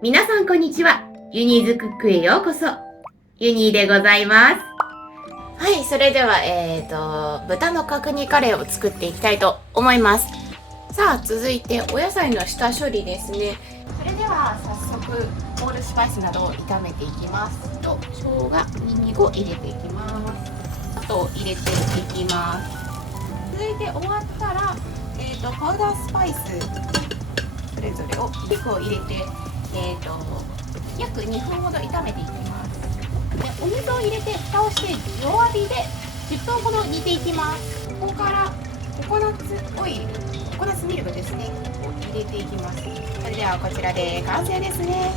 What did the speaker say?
皆さんこんにちは。ユニーズクックへようこそ。ユニーでございます。はい、それでは、豚の角煮カレーを作っていきたいと思います。さあ、続いてお野菜の下処理ですね。それでは早速、ホールスパイスなどを炒めていきます。生姜、ニンニクを入れていきます。あと入れていきます。続いて終わったら、パウダースパイスそれぞれを肉を入れて、約2分ほど炒めていきます。で、お水を入れて蓋をして弱火で10分ほど煮ていきます。ここからココナッツオイル、ココナッツミルクですねを入れていきます。それではこちらで完成ですね。